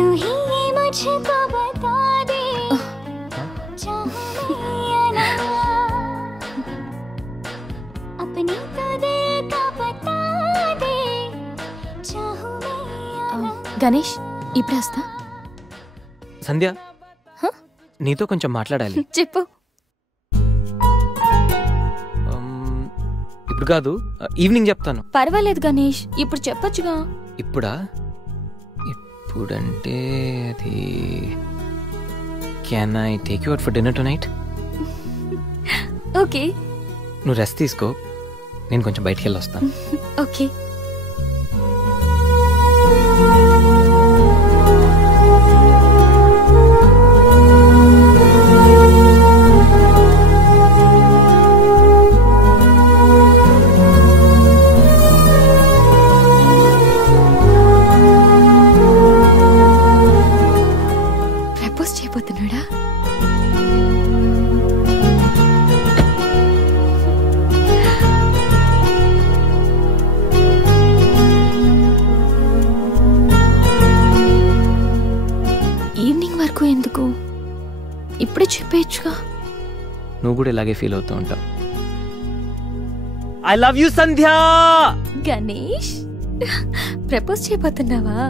तू ही मुझको बता दे चाहूं या ना अपनी तो दिल का बता दे चाहूं या ना గణేష్ ఇప్పుడు వస్తా. సంధ్య నీతో కొంచెం మాట్లాడాలి. చెప్పు. ఇప్పుడు కాదు, ఈవినింగ్ చెప్తాను. పర్వాలేదు గణేష్, ఇప్పుడు చెప్పొచ్చుగా. ఇప్పుడా? ఇప్పుడంటే అది can I take you out for dinner tonight? Okay. నువ్వు రెస్ట్ తీసుకో, నేను కొంచెం బయటికి వెళ్ళి వస్తాను. ఓకే. ప్రపోజ్ చేయబోతున్నాడా? ఈవినింగ్ వరకు ఎందుకు, ఇప్పుడే చెప్పేయచ్చుగా. నువ్వు కూడా ఇలాగే ఫీల్ అవుతూ ఉంటావు. I love you Sandhya. Ganesh, propose చేయబోతున్నావా?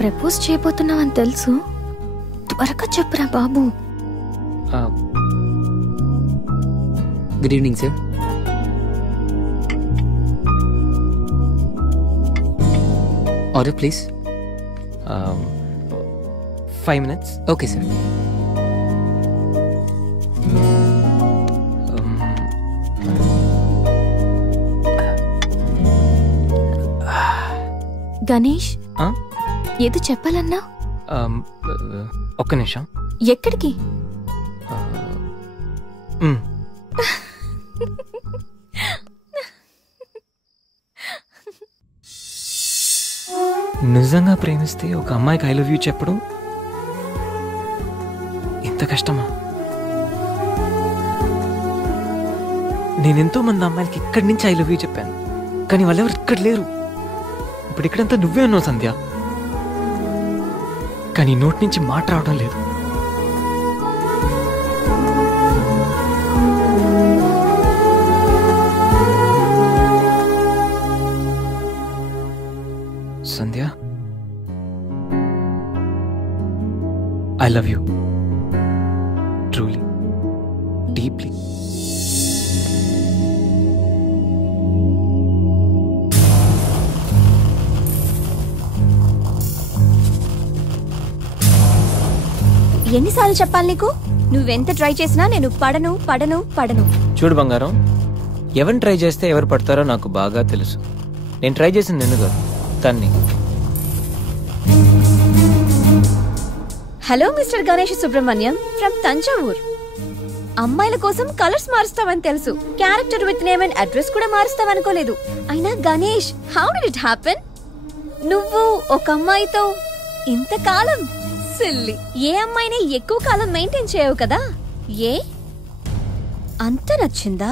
ప్రపోజ్ చేయబోతున్నావని తెలుసు, త్వరగా చెప్పురా బాబు. Good evening sir. Order please. 5 minutes. Okay sir. Ganesh, ఏదో చెప్పాలన్నా? ఒక్క నిమిషం. ఎక్కడికి? నిజంగా ప్రేమిస్తే ఒక అమ్మాయికి ఐ లవ్ యూ చెప్పడం ఇంత కష్టమా? నేనెంతో మంది అమ్మాయిలకి ఇక్కడి నుంచి ఐ లవ్ యూ చెప్పాను, కానీ వాళ్ళెవరు ఇక్కడ లేరు. ఇప్పుడు ఇక్కడంతా నువ్వే ఉన్నావు సంధ్య, కానీ నోటి నుంచి మాట రావడం లేదు. Sandhya, I love you truly, deeply. ఎన్నిసార్లు చెప్పాలి నీకు? నువ్వెంత ట్రై చేసినా నేను పడను పడను పడను. చూడు బంగారం, ఎవరిని ట్రై చేస్తే ఎవరు పడతారో నాకు బాగా తెలుసు. నేను ట్రై చేసింది నిన్ను కాదు, తన్ని. Hello mister Ganesh Subrahmanyam from Thanjavur. అమ్మాయిల కోసం కలర్స్ మారుస్తావని తెలుసు, character with name and address కూడా మారుస్తావనుకోలేదు. అయినా Ganesh, how did it happen? నువ్వు ఒక అమ్మాయితో ఇంతకాలం సిల్లీ. ఏ అమ్మాయిని ఎక్కువ కాలం మెయింటైన్ చేయవు కదా? ఏ అంత నచ్చిందా?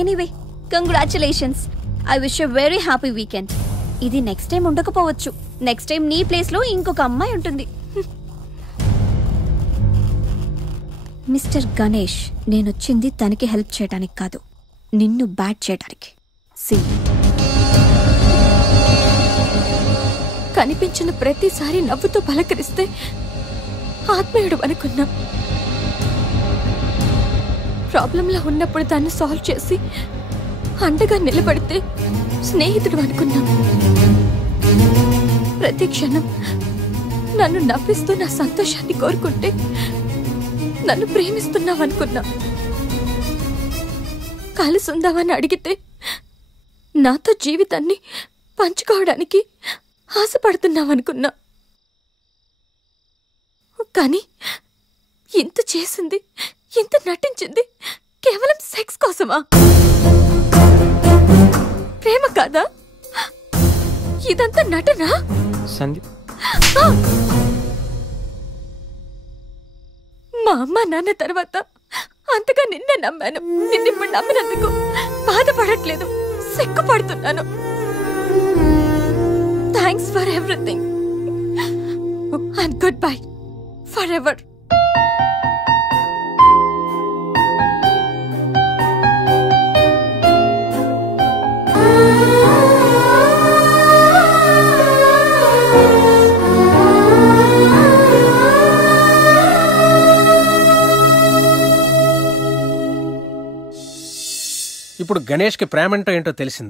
Anyway, congratulations. I wish you very happy weekend. ఇది నెక్స్ట్ టైం ఉండకపోవచ్చు. నెక్స్ట్ టైం నీ ప్లేస్ లో ఇంకొక అమ్మాయి ఉంటుంది. మిస్టర్ గణేష్, నేనొచ్చింది తనకి హెల్ప్ చేయడానికి కాదు, నిన్ను బ్యాట్ చేయడానికి. సి, కనిపించిన ప్రతిసారి నవ్వుతూ పలకరిస్తే ఆత్మీయుడు అనుకున్నా. ప్రాబ్లంలో ఉన్నప్పుడు దాన్ని సాల్వ్ చేసి అండగా నిలబడితే స్నేహితుడు అనుకున్నా. ప్రతి క్షణం నన్ను నవ్విస్తూ నా సంతోషాన్ని కోరుకుంటే నన్ను ప్రేమిస్తున్నావనుకున్నా. కలిసి ఉందామని అడిగితే నాతో జీవితాన్ని పంచుకోవడానికి ఆశపడుతున్నావనుకున్నా. కానీ ఇంత చేసింది, ఇంత నటించింది కేవలం సెక్స్ కోసమా? ప్రేమ కాదా? ఇదంతా నటనా? సందీప్, మా అమ్మ నాన్న తర్వాత అంతగా నిన్నే నమ్మాను. నిన్నిప్పుడు నమ్మినందుకు బాధపడట్లేదు, సిగ్గుపడుతున్నాను. Thanks for everything and goodbye forever. ఇప్పుడు గణేష్కి ప్రేమంటో ఏంటో తెలిసింది.